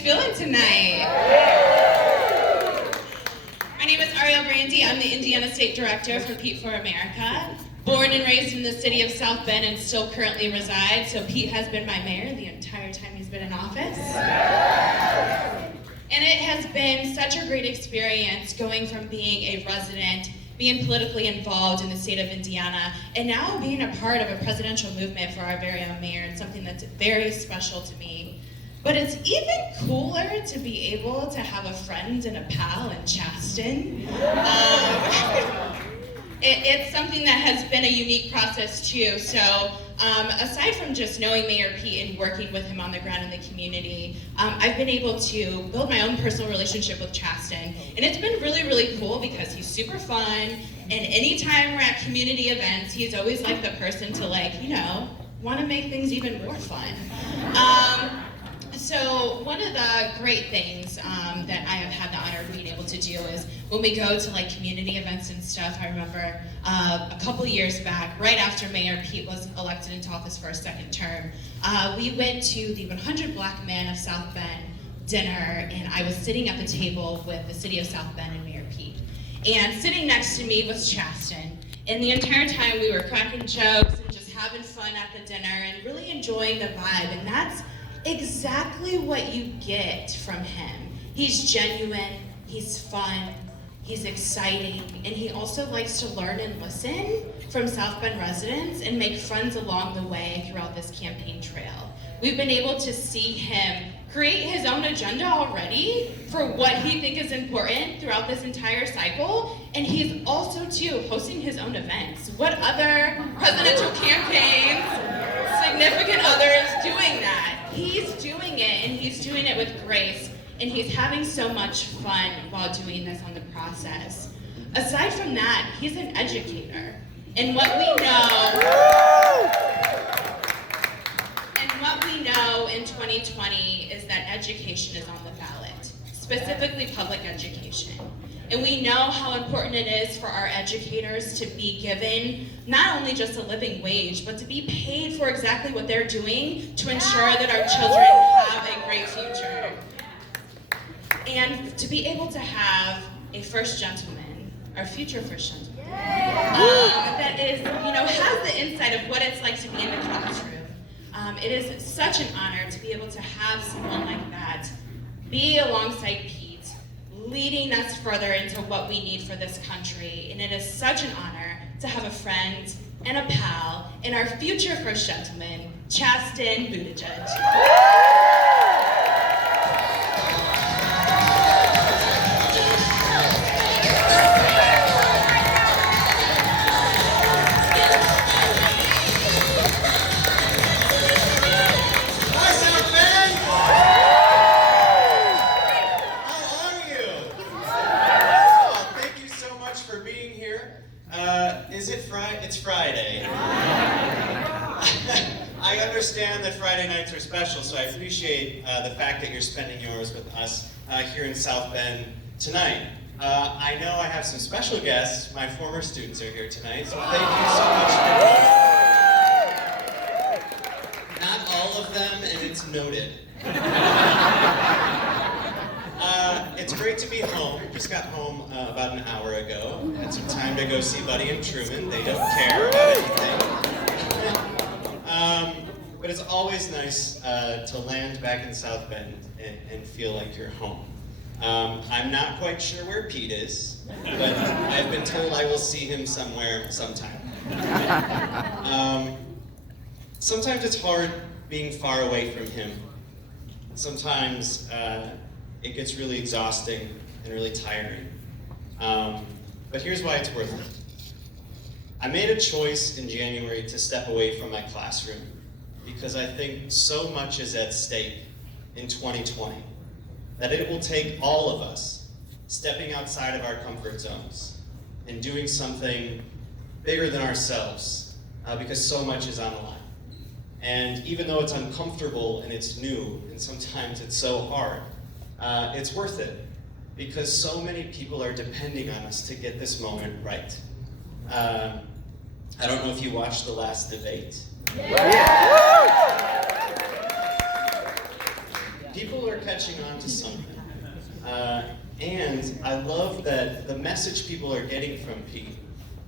feeling tonight? My name is Ariel Brandy. I'm the Indiana State Director for Pete for America. Born and raised in the city of South Bend and still currently reside, so Pete has been my mayor the entire time he's been in office. And it has been such a great experience going from being a resident, being politically involved in the state of Indiana, and now being a part of a presidential movement for our very own mayor. It's something that's very special to me. But it's even cooler to be able to have a friend and a pal in Chasten. It's something that has been a unique process too. So aside from just knowing Mayor Pete and working with him on the ground in the community, I've been able to build my own personal relationship with Chasten. And it's been really, really cool because he's super fun. And anytime we're at community events, he's always like the person to want to make things even more fun. So one of the great things that I have had the honor of being able to do is when we go to community events and stuff. I remember a couple years back, right after Mayor Pete was elected into office for a second term, we went to the 100 Black Men of South Bend dinner, and I was sitting at the table with the city of South Bend and Mayor Pete. And sitting next to me was Chasten. And the entire time we were cracking jokes and just having fun at the dinner and really enjoying the vibe. And that's exactly what you get from him. He's genuine, he's fun, he's exciting, and he also likes to learn and listen from South Bend residents and make friends along the way throughout this campaign trail. We've been able to see him create his own agenda already for what he thinks is important throughout this entire cycle, and he's also too hosting his own events. What other presidential campaigns, significant others doing that? He's doing it, and he's doing it with grace, and he's having so much fun while doing this on the process. Aside from that, he's an educator, and what we know in 2020 is that education is on the ballot, specifically public education. And we know how important it is for our educators to be given not only just a living wage, but to be paid for exactly what they're doing to ensure that our children have a great future. And to be able to have a first gentleman, our future first gentleman, that is, has the insight of what it's like to be in the classroom. It is such an honor to be able to have someone like that be alongside Pete, leading us further into what we need for this country. And it is such an honor to have a friend and a pal in our future first gentleman, Chasten Buttigieg. It's Friday. I understand that Friday nights are special, so I appreciate the fact that you're spending yours with us here in South Bend tonight. I know I have some special guests. My former students are here tonight, so thank you so much. Not all of them, and it's noted. It's great to be home. Just got home about an hour ago. Had some time to go see Buddy and Truman. They don't care about anything. But it's always nice to land back in South Bend and feel like you're home. I'm not quite sure where Pete is, but I've been told I will see him somewhere sometime. Sometimes it's hard being far away from him. Sometimes it gets really exhausting and really tiring. But here's why it's worth it. I made a choice in January to step away from my classroom because I think so much is at stake in 2020 that it will take all of us stepping outside of our comfort zones and doing something bigger than ourselves because so much is on the line. And even though it's uncomfortable and it's new and sometimes it's so hard, it's worth it because so many people are depending on us to get this moment right. I don't know if you watched the last debate. People are catching on to something. And I love that the message people are getting from Pete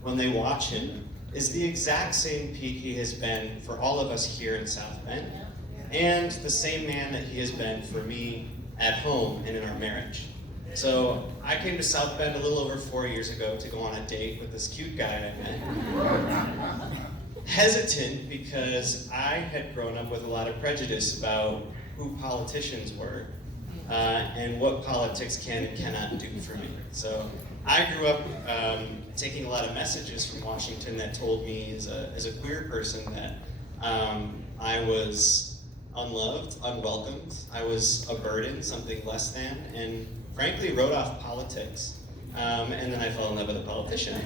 when they watch him is the exact same Pete he has been for all of us here in South Bend, and the same man that he has been for me at home and in our marriage. So I came to South Bend a little over 4 years ago to go on a date with this cute guy I met. Hesitant because I had grown up with a lot of prejudice about who politicians were and what politics can and cannot do for me. So I grew up taking a lot of messages from Washington that told me as a queer person that I was unloved, unwelcomed, I was a burden, something less than, and frankly wrote off politics. And then I fell in love with a politician.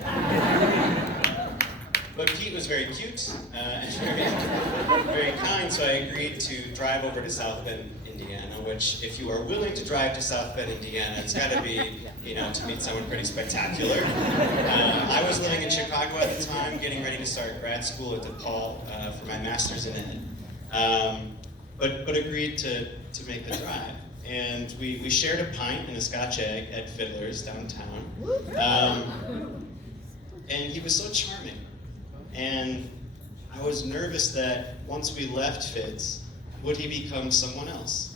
But Pete was very cute and very kind, so I agreed to drive over to South Bend, Indiana, which if you are willing to drive to South Bend, Indiana, it's got to be, to meet someone pretty spectacular. I was living in Chicago at the time, getting ready to start grad school at DePaul for my master's in ed, but agreed to make the drive. And we shared a pint and a Scotch egg at Fiddler's downtown. And he was so charming. And I was nervous that once we left Fitz, would he become someone else?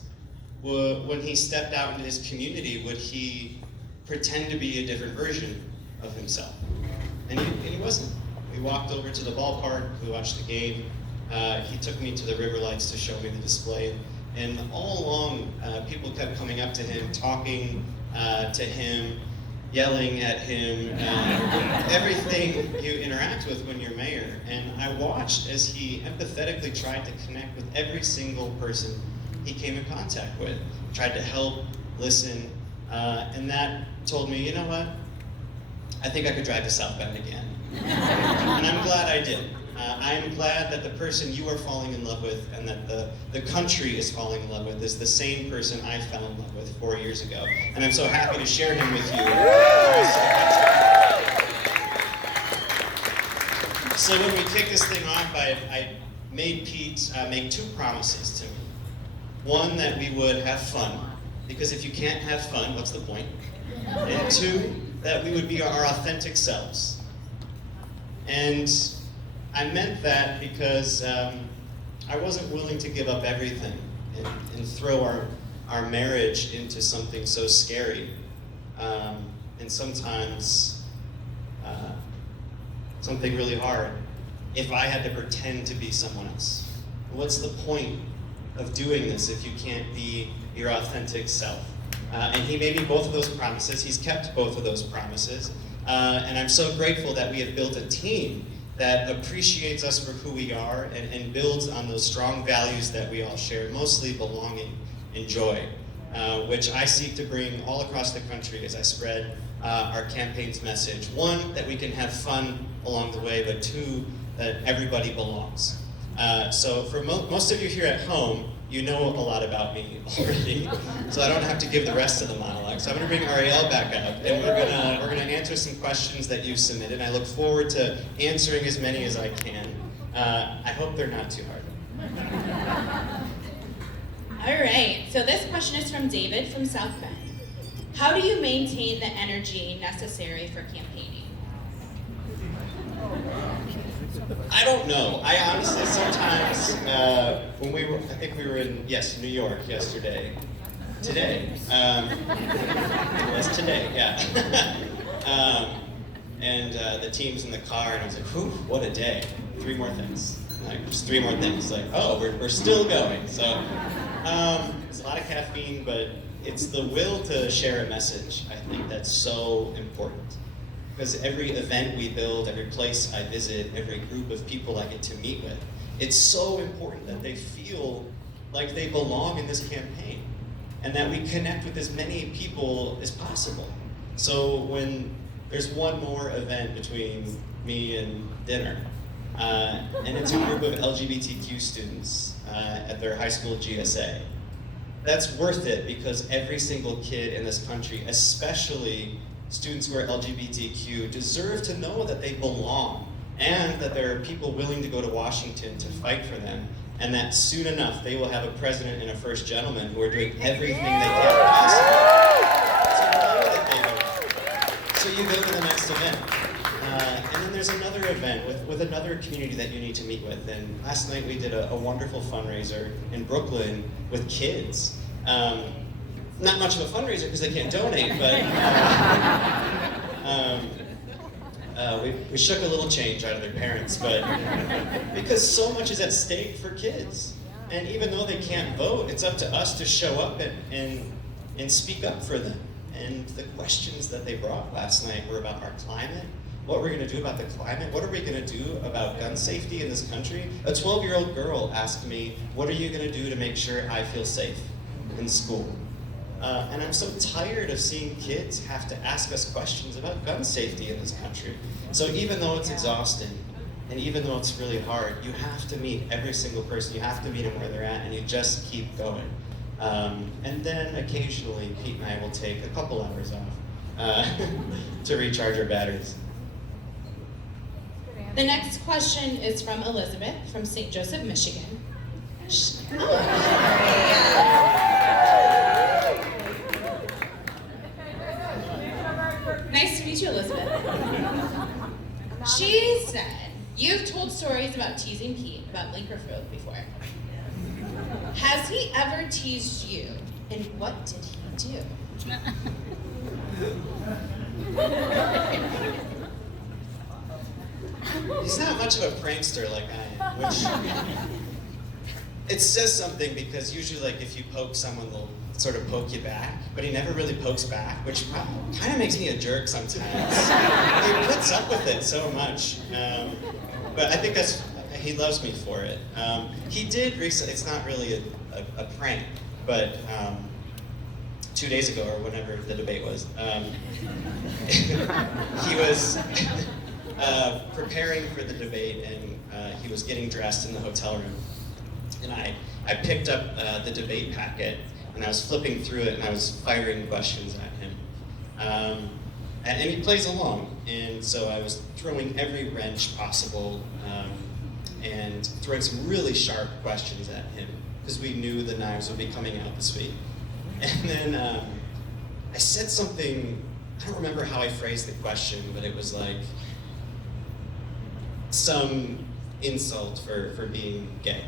When he stepped out into his community, would he pretend to be a different version of himself? And he wasn't. We walked over to the ballpark, we watched the game. He took me to the river lights to show me the display. And all along, people kept coming up to him, talking to him, yelling at him, everything you interact with when you're mayor. And I watched as he empathetically tried to connect with every single person he came in contact with, tried to help, listen, and that told me, you know what? I think I could drive to South Bend again. And I'm glad I did. I am glad that the person you are falling in love with and that the country is falling in love with is the same person I fell in love with 4 years ago. And I'm so happy to share him with you. So when we kicked this thing off, I made Pete make two promises to me. One, that we would have fun, because if you can't have fun, what's the point? And two, that we would be our authentic selves. And I meant that because I wasn't willing to give up everything and throw our marriage into something so scary, and sometimes something really hard, if I had to pretend to be someone else. What's the point of doing this if you can't be your authentic self? And he made me both of those promises. He's kept both of those promises. And I'm so grateful that we have built a team that appreciates us for who we are and builds on those strong values that we all share, mostly belonging and joy, which I seek to bring all across the country as I spread our campaign's message. One, that we can have fun along the way, but two, that everybody belongs. So for most of you here at home, you know a lot about me already, so I don't have to give the rest of the monologue. So I'm going to bring Ariel back up, and we're gonna answer some questions that you've submitted. I look forward to answering as many as I can. I hope they're not too hard. All right, so this question is from David from South Bend. How do you maintain the energy necessary for campaigning? I don't know. I honestly sometimes, when I think we were in, New York yesterday. Today. It was today, yeah. And the team's in the car, and I was like, whew, what a day. 3 more things. Like, just 3 more things. Like, oh, we're still going. So, it's a lot of caffeine, but it's the will to share a message, I think, that's so important. Because every event we build, every place I visit, every group of people I get to meet with, it's so important that they feel like they belong in this campaign and that we connect with as many people as possible. So when there's one more event between me and dinner, and it's a group of LGBTQ students at their high school GSA, that's worth it because every single kid in this country, especially students who are LGBTQ, deserve to know that they belong and that there are people willing to go to Washington to fight for them, and that soon enough they will have a president and a first gentleman who are doing everything they can possible. So you go to the next event. And then there's another event with another community that you need to meet with. And last night we did a wonderful fundraiser in Brooklyn with kids. Not much of a fundraiser because they can't donate, but we shook a little change out of their parents, but because so much is at stake for kids. And even though they can't vote, it's up to us to show up and speak up for them. And the questions that they brought last night were about our climate, what we're going to do about the climate, what are we going to do about gun safety in this country. A 12-year-old girl asked me, what are you going to do to make sure I feel safe in school? And I'm so tired of seeing kids have to ask us questions about gun safety in this country. So even though it's exhausting, and even though it's really hard, you have to meet every single person, you have to meet them where they're at, and you just keep going. And then occasionally, Pete and I will take a couple hours off to recharge our batteries. The next question is from Elizabeth from St. Joseph, Michigan. Nice to meet you, Elizabeth. She said, you've told stories about teasing Pete about Blinkerfield before. Has he ever teased you, and what did he do? He's not much of a prankster like I am, which it says something because usually like if you poke someone, they'll sort of poke you back, but he never really pokes back, which kind of makes me a jerk sometimes. He puts up with it so much, but I think he loves me for it. He did recently, it's not really a prank, but 2 days ago, or whenever the debate was, he was preparing for the debate, and he was getting dressed in the hotel room. And I picked up the debate packet, and I was flipping through it, and I was firing questions at him. And he plays along, and so I was throwing every wrench possible, and throwing some really sharp questions at him, because we knew the knives would be coming out this week. And then I said something, I don't remember how I phrased the question, but it was like some insult for being gay,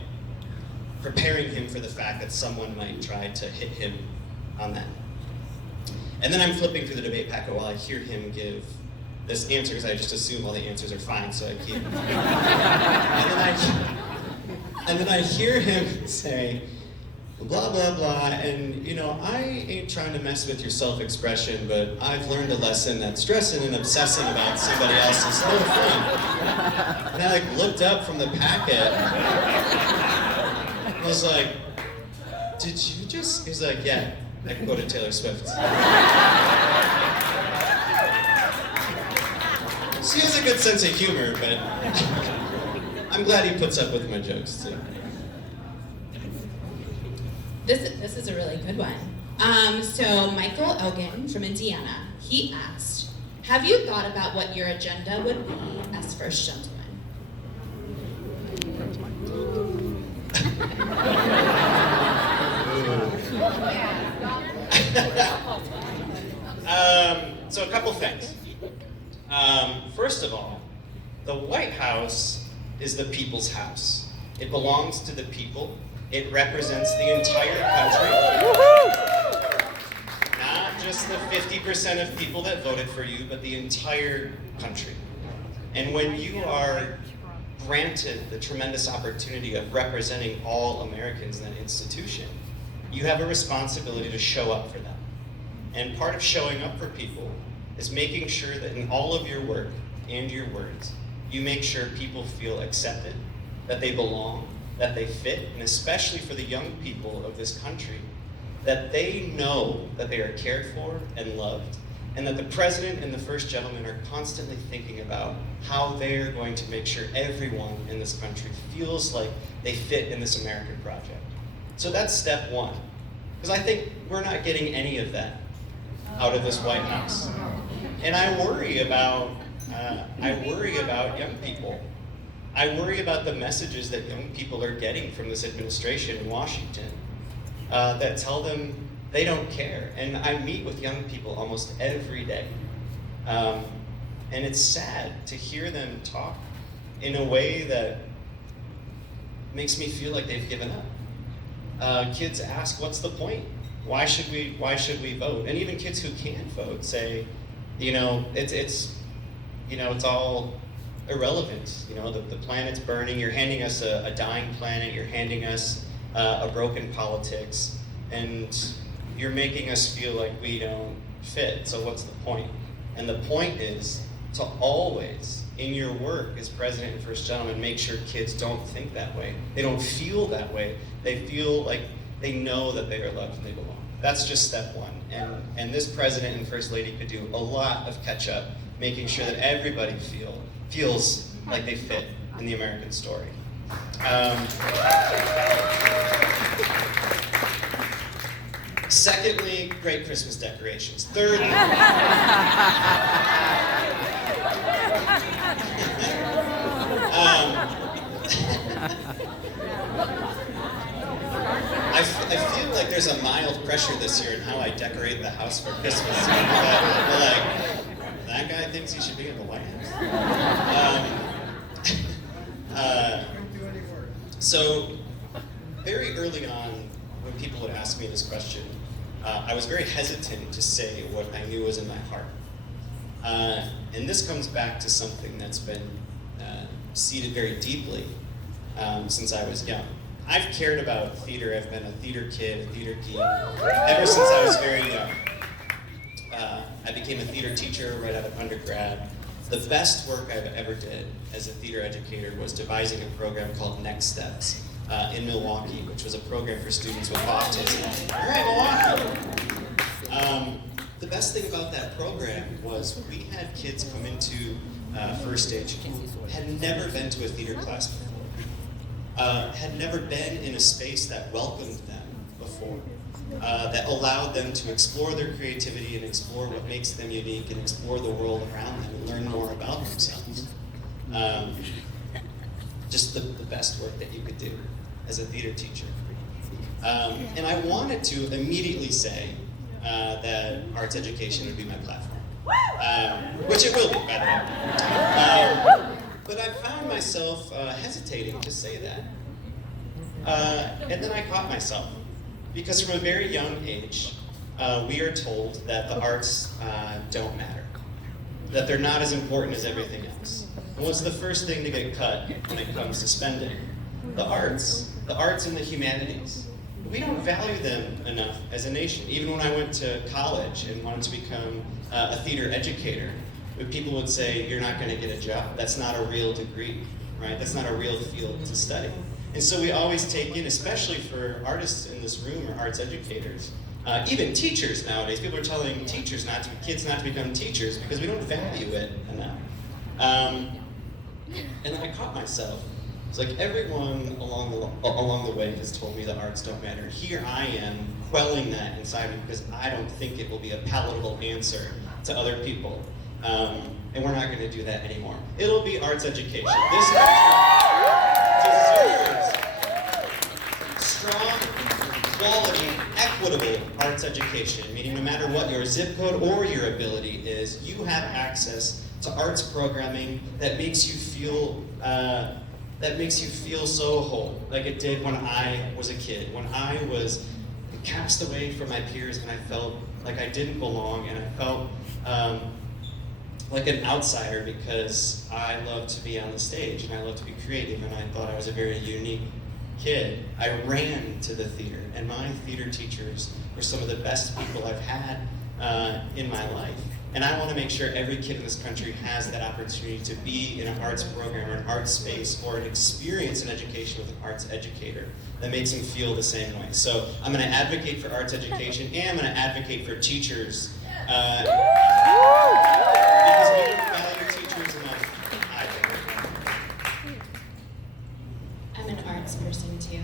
preparing him for the fact that someone might try to hit him on that. And then I'm flipping through the debate packet while I hear him give this answer, because I just assume all the answers are fine, so I keep. And then I hear him say, blah, blah, blah, and you know, I ain't trying to mess with your self-expression, but I've learned a lesson that stressing and obsessing about somebody else is no fun. And I like looked up from the packet, I was like, did you just, he was like, yeah, I quoted Taylor Swift. So he has a good sense of humor, but I'm glad he puts up with my jokes too. This is a really good one. So Michael Elgin from Indiana, he asked, have you thought about what your agenda would be as first gentleman? So a couple things. First of all, the White House is the people's house. It belongs to the people. It represents the entire country. Not just the 50% of people that voted for you, but the entire country. And when you are granted the tremendous opportunity of representing all Americans in that institution, you have a responsibility to show up for them. And part of showing up for people is making sure that in all of your work and your words, you make sure people feel accepted, that they belong, that they fit, and especially for the young people of this country, that they know that they are cared for and loved, and that the president and the first gentleman are constantly thinking about how they're going to make sure everyone in this country feels like they fit in this American project. So that's step one, because I think we're not getting any of that out of this White House. And I worry about I worry about young people. I worry about the messages that young people are getting from this administration in Washington that tell them they don't care. And I meet with young people almost every day. And it's sad to hear them talk in a way that makes me feel like they've given up. Kids ask, what's the point? Why should we vote? And even kids who can't vote say, it's all irrelevant. The planet's burning. You're handing us a dying planet. You're handing us a broken politics, and you're making us feel like we don't fit. So what's the point? And the point is to always, in your work as president and first gentleman, make sure kids don't think that way. They don't feel that way. They feel like they know that they are loved and they belong. That's just step one. And this president and first lady could do a lot of catch up, making sure that everybody feels like they fit in the American story. Secondly, great Christmas decorations. Thirdly, I feel like there's a mild pressure this year in how I decorate the house for Christmas. We're like, that guy thinks he should be in the White House. So, very early on, when people would ask me this question, I was very hesitant to say what I knew was in my heart. And this comes back to something that's been seated very deeply since I was young. I've cared about theater. I've been a theater kid, a theater geek, ever since I was very young. I became a theater teacher right out of undergrad. The best work I've ever did as a theater educator was devising a program called Next Steps in Milwaukee, which was a program for students with autism. All right, Milwaukee! The best thing about that program was we had kids come into First Stage who had never been to a theater class before. Had never been in a space that welcomed them before, that allowed them to explore their creativity and explore what makes them unique and explore the world around them and learn more about themselves. Just the best work that you could do as a theater teacher. And I wanted to immediately say that arts education would be my platform, which it will be, by the way. But I found myself hesitating to say that. And then I caught myself. Because from a very young age, we are told that the arts don't matter. That they're not as important as everything else. And what's the first thing to get cut when it comes to spending? The arts and the humanities. We don't value them enough as a nation. Even when I went to college and wanted to become a theater educator, people would say, you're not going to get a job. That's not a real degree, right? That's not a real field to study. And so we always take in, especially for artists in this room or arts educators, even teachers nowadays, people are telling kids not to become teachers because we don't value it enough. And I caught myself. It's like everyone along the way has told me the arts don't matter. Here I am quelling that inside me because I don't think it will be a palatable answer to other people. And we're not going to do that anymore. It'll be arts education. This country deserves strong, quality, equitable arts education, meaning no matter what your zip code or your ability is, you have access to arts programming that makes you feel so whole, like it did when I was a kid, when I was cast away from my peers and I felt like I didn't belong and I felt like an outsider because I love to be on the stage and I love to be creative and I thought I was a very unique kid. I ran to the theater and my theater teachers were some of the best people I've had in my life. And I want to make sure every kid in this country has that opportunity to be in an arts program or an arts space or an experience in education with an arts educator that makes them feel the same way. So I'm going to advocate for arts education and I'm going to advocate for teachers because we don't value teachers enough either. I'm an arts person too.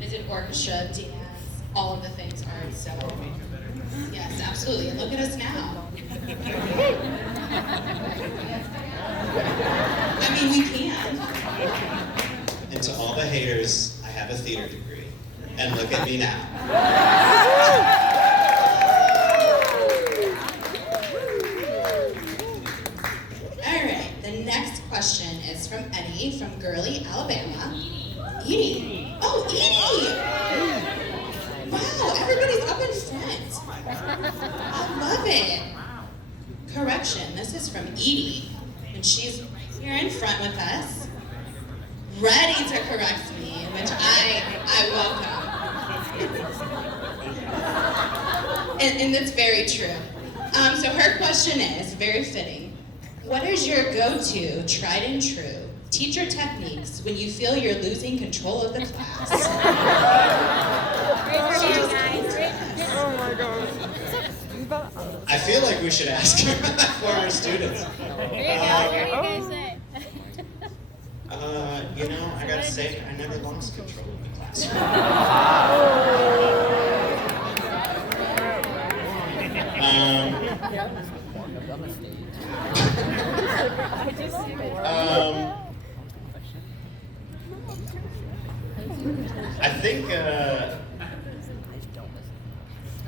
I did orchestra, dance, all of the things are. So, yes, absolutely. And look at us now. I mean, we can. And to all the haters, I have a theater degree. And look at me now. All right, the next question is from Eddie from Gurley, Alabama. Edie. Oh, Edie! Wow, everybody's up in front. I love it. Correction, this is from Edie, and she's here in front with us, ready to correct me, which I welcome. And that's very true. So her question is, very fitting, what is your go-to, tried and true, teacher techniques when you feel you're losing control of the class? Oh my God. I feel like we should ask former students. You know, I gotta say, I never lost control of the classroom. I think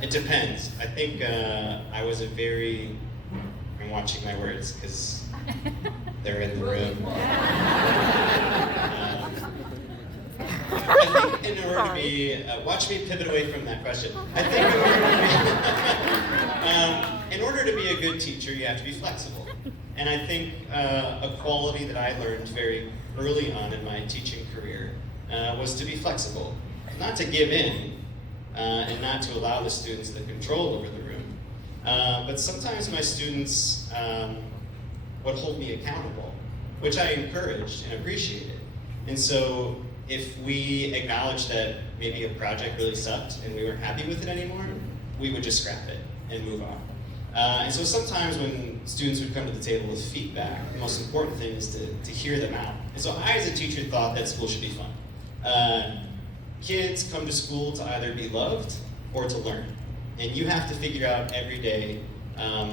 it depends. I think I was a very, I'm watching my words because they're in the room. I think in order to be, watch me pivot away from that question. I think in order to be a good teacher, you have to be flexible. And I think a quality that I learned very early on in my teaching career was to be flexible. Not to give in, and not to allow the students the control over the room. But sometimes my students would hold me accountable, which I encouraged and appreciated. And so if we acknowledged that maybe a project really sucked and we weren't happy with it anymore, we would just scrap it and move on. And so sometimes when students would come to the table with feedback, the most important thing is to hear them out. And so I, as a teacher, thought that school should be fun. Kids come to school to either be loved or to learn. And you have to figure out every day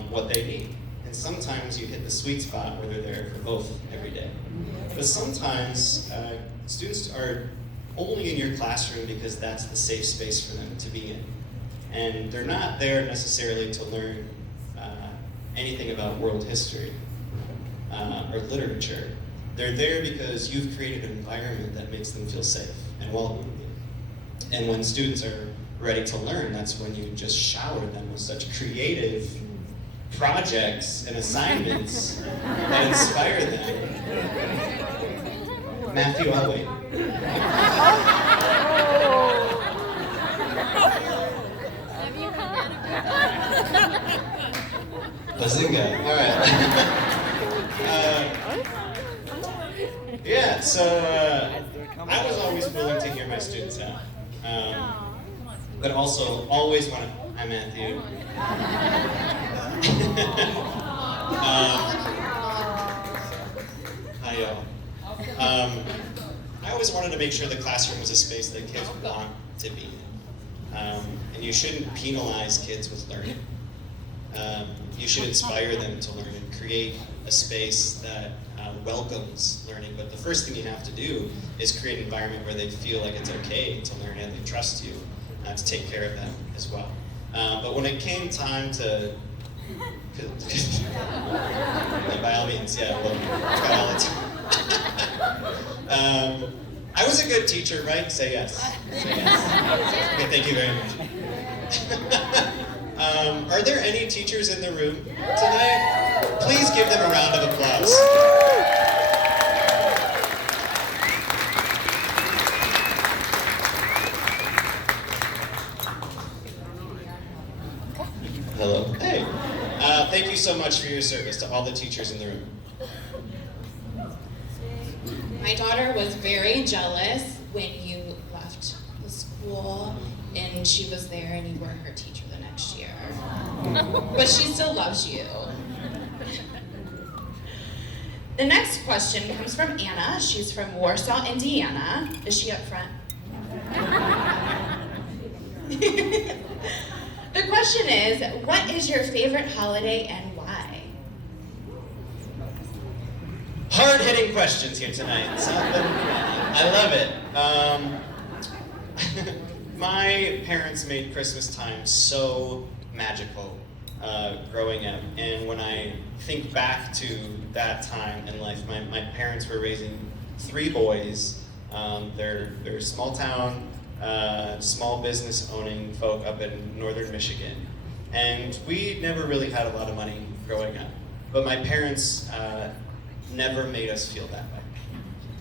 what they need. And sometimes you hit the sweet spot where they're there for both every day. But sometimes students are only in your classroom because that's the safe space for them to be in. And they're not there necessarily to learn anything about world history or literature. They're there because you've created an environment that makes them feel safe and welcome. And when students are ready to learn, that's when you just shower them with such creative projects and assignments that inspire them. Matthew, I'll wait. Bazinga. All right. Yeah, so I was always willing to hear my students out. But also always want to, hi Matthew. Hi y'all. I always wanted to make sure the classroom was a space that kids want to be in. And you shouldn't penalize kids with learning. You should inspire them to learn and create a space that welcomes learning. But the first thing you have to do is create an environment where they feel like it's okay to learn and they trust you to take care of them as well. But when it came time to, by all means, yeah, well, try all the time. I was a good teacher, right? Say yes. Say yes. Okay, thank you very much. Are there any teachers in the room tonight? Please give them a round of applause. Hello. Hey. Thank you so much for your service to all the teachers in the room. My daughter was very jealous when you left the school and she was there and you weren't her teacher the next year. But she still loves you. The next question comes from Anna. She's from Warsaw, Indiana. Is she up front? The question is, what is your favorite holiday and why? Hard-hitting questions here tonight. I love it. My parents made Christmas time so magical growing up, and when I think back to that time in life, my parents were raising 3 boys. They're small town, small business owning folk up in northern Michigan, and we never really had a lot of money growing up, but my parents never made us feel that way.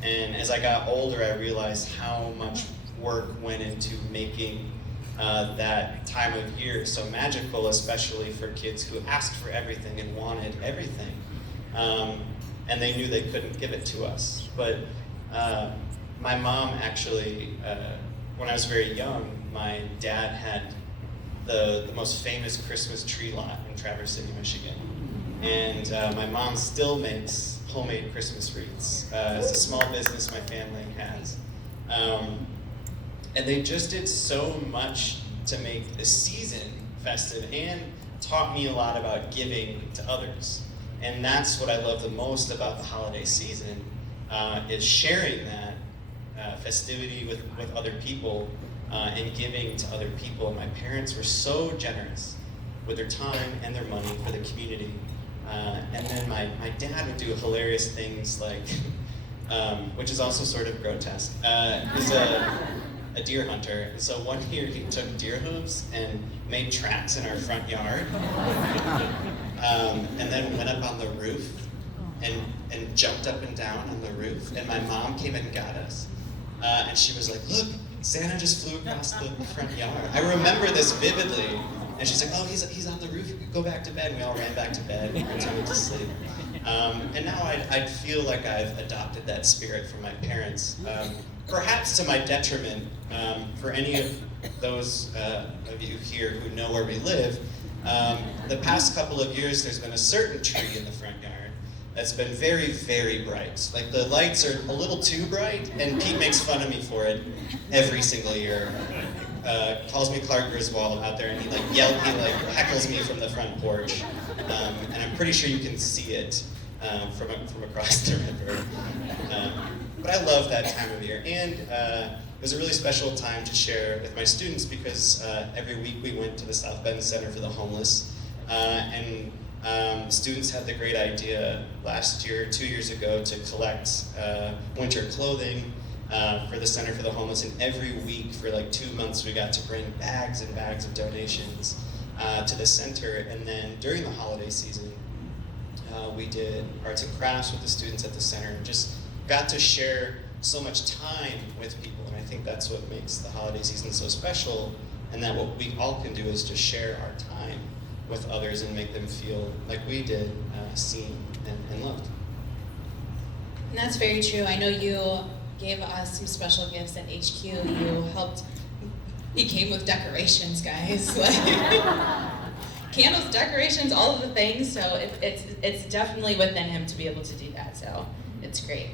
And as I got older, I realized how much work went into making that time of year so magical, especially for kids who asked for everything and wanted everything. And they knew they couldn't give it to us. But my mom actually, when I was very young, my dad had the most famous Christmas tree lot in Traverse City, Michigan. And my mom still makes homemade Christmas wreaths. It's a small business my family has. And they just did so much to make the season festive and taught me a lot about giving to others. And that's what I love the most about the holiday season, is sharing that festivity with other people and giving to other people. My parents were so generous with their time and their money for the community. And then my dad would do hilarious things like, which is also sort of grotesque, is a deer hunter. And so one year he took deer hooves and made tracks in our front yard, and then went up on the roof and jumped up and down on the roof. And my mom came and got us. And she was like, look, Santa just flew across the front yard. I remember this vividly. And she's like, oh, he's on the roof, go back to bed. And we all ran back to bed and pretended to sleep. And now I feel like I've adopted that spirit from my parents, perhaps to my detriment. For any of those of you here who know where we live, the past couple of years there's been a certain tree in the front yard that's been very, very bright. Like the lights are a little too bright, and Pete makes fun of me for it every single year. Calls me Clark Griswold out there, and he heckles me from the front porch, and I'm pretty sure you can see it from across the river. But I love that time of year, and it was a really special time to share with my students because every week we went to the South Bend Center for the Homeless, and students had the great idea last year, 2 years ago, to collect winter clothing for the Center for the Homeless, and every week for like 2 months we got to bring bags and bags of donations to the center. And then during the holiday season, we did arts and crafts with the students at the center and just got to share so much time with people. And I think that's what makes the holiday season so special, and that what we all can do is just share our time with others and make them feel like we did, seen and loved. And that's very true. I know you gave us some special gifts at HQ. You came with decorations, guys. Candles, decorations, all of the things. So it's definitely within him to be able to do that. So it's great.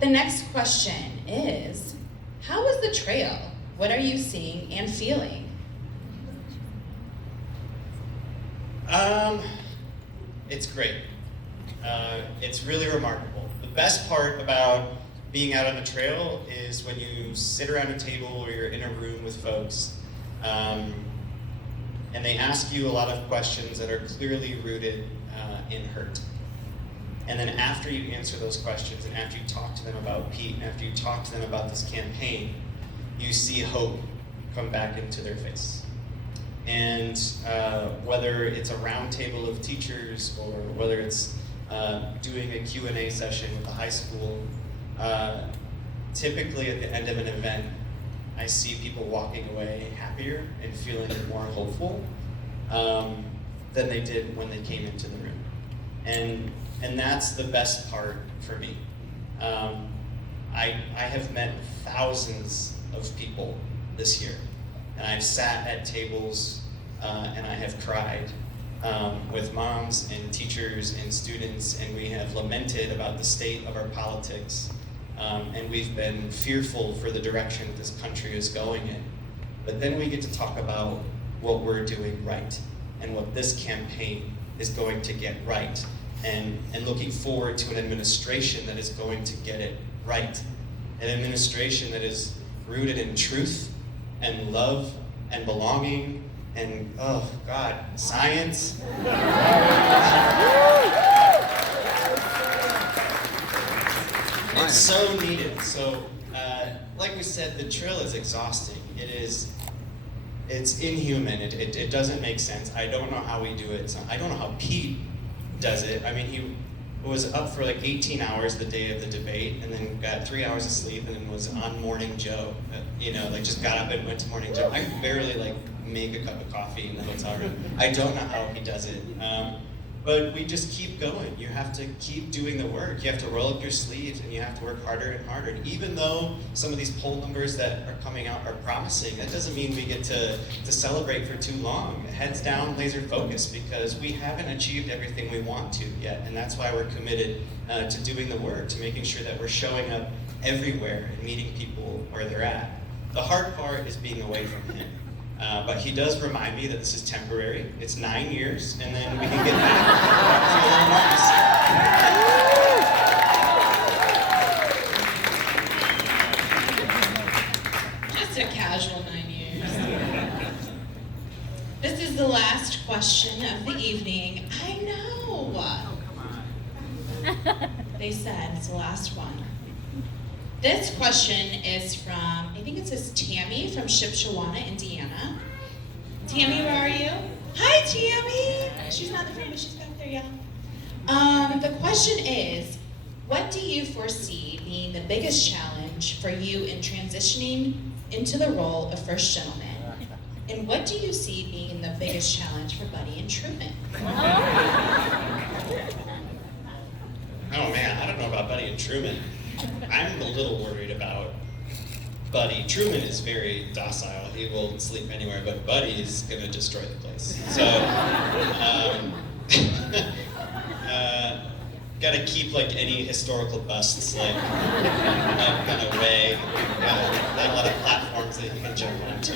The next question is, how was the trail? What are you seeing and feeling? It's great. It's really remarkable. The best part about being out on the trail is when you sit around a table or you're in a room with folks, and they ask you a lot of questions that are clearly rooted in hurt. And then after you answer those questions, and after you talk to them about Pete, and after you talk to them about this campaign, you see hope come back into their face. And whether it's a round table of teachers or whether it's doing a Q&A session with the high school, typically at the end of an event, I see people walking away happier and feeling more hopeful than they did when they came into the room. And that's the best part for me. I have met thousands of people this year, and I've sat at tables and I have cried with moms and teachers and students, and we have lamented about the state of our politics, and we've been fearful for the direction this country is going in. But then we get to talk about what we're doing right and what this campaign is going to get right, and looking forward to an administration that is going to get it right. An administration that is rooted in truth and love and belonging and, oh God, science. It's so needed. So, like we said, the drill is exhausting. It's inhuman. It doesn't make sense. I don't know how we do it. I don't know how Pete does it. I mean, he was up for like 18 hours the day of the debate, and then got 3 hours of sleep, and then was on Morning Joe. Like just got up and went to Morning Joe. I could barely like make a cup of coffee in the hotel room. I don't know how he does it. But we just keep going. You have to keep doing the work. You have to roll up your sleeves, and you have to work harder and harder. And even though some of these poll numbers that are coming out are promising, that doesn't mean we get to celebrate for too long. Heads down, laser focused, because we haven't achieved everything we want to yet. And that's why we're committed to doing the work, to making sure that we're showing up everywhere and meeting people where they're at. The hard part is being away from him. But he does remind me that this is temporary. It's 9 years, and then we can get back to a little normalcy. Just a casual 9 years. This is the last question of the evening. I know. Oh, come on. They said it's the last one. This question is from, I think it says Tammy from Shipshewana, Indiana. Tammy, where are you? Hi, Tammy! She's not in the front, but she's back there, yeah. The question is, what do you foresee being the biggest challenge for you in transitioning into the role of First Gentleman? And what do you see being the biggest challenge for Buddy and Truman? Oh man, I don't know about Buddy and Truman. I'm a little worried about Buddy. Truman is very docile. He will sleep anywhere, but Buddy is going to destroy the place. So, got to keep like any historical busts like kind of away. Got a lot of platforms that you can jump onto.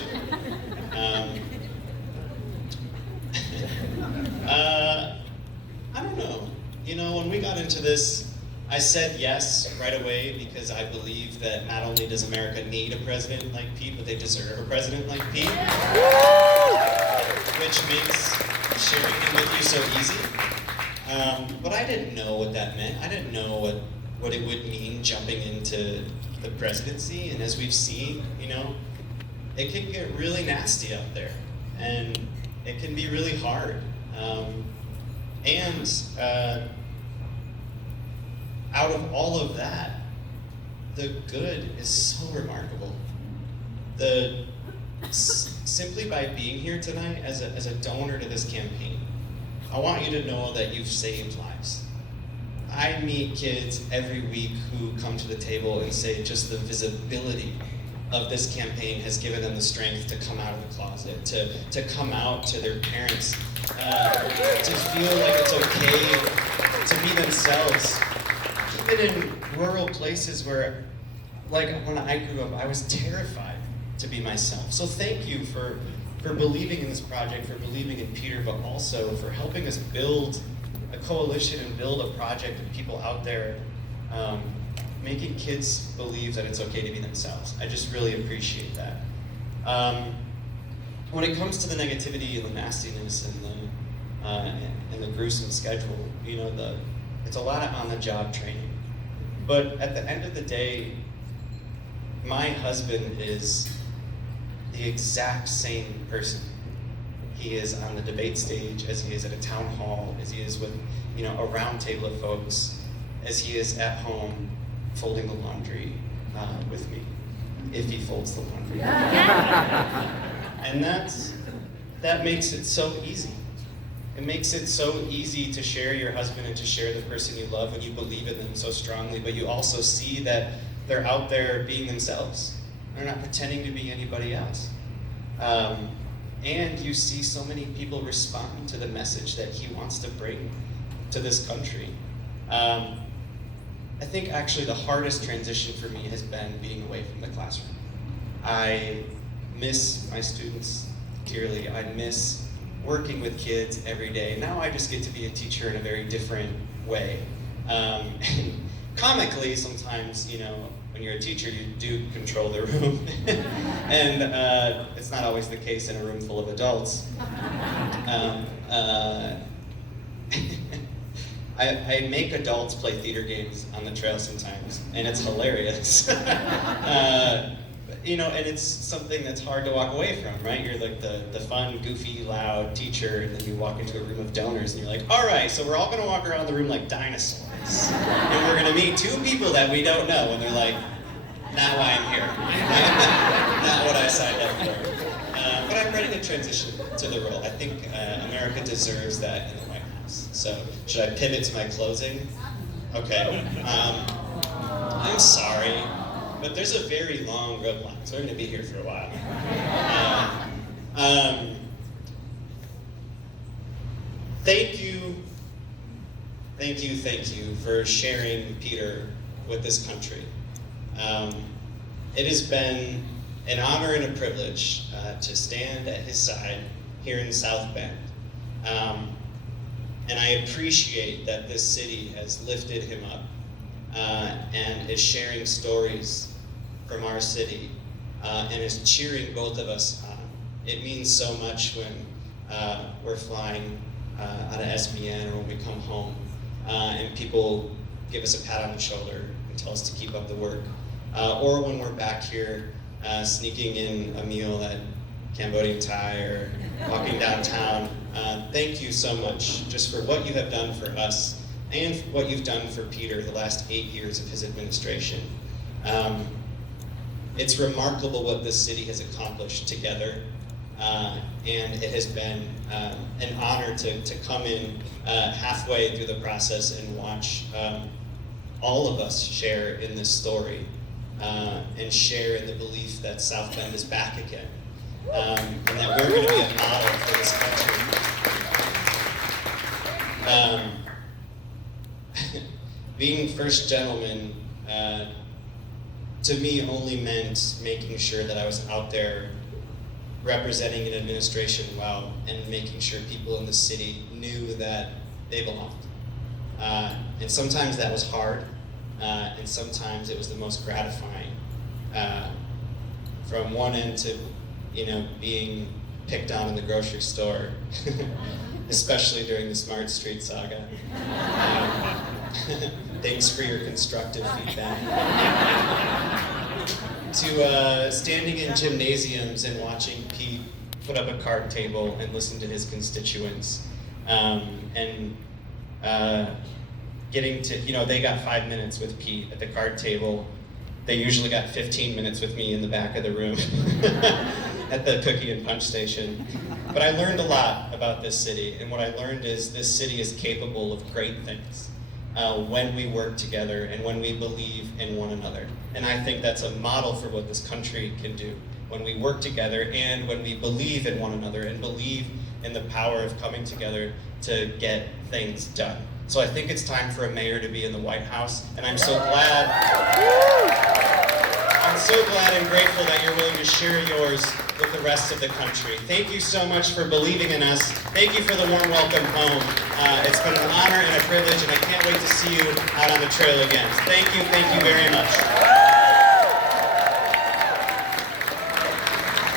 I don't know. When we got into this, I said yes right away because I believe that not only does America need a president like Pete, but they deserve a president like Pete. Which makes sharing him with you so easy. But I didn't know what that meant. I didn't know what it would mean jumping into the presidency. And as we've seen, it can get really nasty out there. And it can be really hard. Out of all of that, the good is so remarkable. Simply by being here tonight as a donor to this campaign, I want you to know that you've saved lives. I meet kids every week who come to the table and say just the visibility of this campaign has given them the strength to come out of the closet, to come out to their parents, to feel like it's okay to be themselves. Even in rural places where, like when I grew up, I was terrified to be myself. So thank you for believing in this project, for believing in Peter, but also for helping us build a coalition and build a project of people out there making kids believe that it's okay to be themselves. I just really appreciate that. When it comes to the negativity and the nastiness and the gruesome schedule, it's a lot of on-the-job training. But at the end of the day, my husband is the exact same person. He is on the debate stage as he is at a town hall, as he is with a round table of folks, as he is at home folding the laundry with me, if he folds the laundry. And that makes it so easy. It makes it so easy to share your husband and to share the person you love when you believe in them so strongly, but you also see that they're out there being themselves. They're not pretending to be anybody else. And you see so many people respond to the message that he wants to bring to this country. I think actually the hardest transition for me has been being away from the classroom. I miss my students dearly. I miss working with kids every day. Now I just get to be a teacher in a very different way. And comically, sometimes, you know, when you're a teacher, you do control the room. And it's not always the case in a room full of adults. I make adults play theater games on the trail sometimes, and it's hilarious. You know, and it's something that's hard to walk away from, right? You're like the fun, goofy, loud teacher, and then you walk into a room of donors, and you're like, all right, so we're all gonna walk around the room like dinosaurs. And we're gonna meet two people that we don't know, and they're like, not why I'm here. Not what I signed up for. But I'm ready to transition to the role. I think America deserves that in the White House. So, should I pivot to my closing? Okay. I'm sorry, but there's a very long road line, so we're going to be here for a while. Thank you for sharing Peter with this country. It has been an honor and a privilege to stand at his side here in South Bend. And I appreciate that this city has lifted him up and is sharing stories from our city and is cheering both of us on. It means so much when we're flying out of SBN or when we come home and people give us a pat on the shoulder and tell us to keep up the work. Or when we're back here sneaking in a meal at Cambodian Thai or walking downtown. Thank you so much just for what you have done for us and what you've done for Peter the last 8 years of his administration. It's remarkable what this city has accomplished together, and it has been an honor to come in halfway through the process and watch all of us share in this story and share in the belief that South Bend is back again. And that we're going to be a model for this country. Being first gentleman, to me, only meant making sure that I was out there representing an administration well and making sure people in the city knew that they belonged. And sometimes that was hard, and sometimes it was the most gratifying. From one end to being picked on in the grocery store, especially during the Smart Street saga. Thanks for your constructive feedback. To standing in gymnasiums and watching Pete put up a card table and listen to his constituents, and getting to, they got 5 minutes with Pete at the card table. They usually got 15 minutes with me in the back of the room at the cookie and punch station. But I learned a lot about this city, and what I learned is this city is capable of great things when we work together and when we believe in one another. And I think that's a model for what this country can do when we work together and when we believe in one another and believe in the power of coming together to get things done. So I think it's time for a mayor to be in the White House, and I'm so glad and grateful that you're willing to share yours with the rest of the country. Thank you so much for believing in us. Thank you for the warm welcome home. It's been an honor and a privilege, and I can't wait to see you out on the trail again. Thank you very much.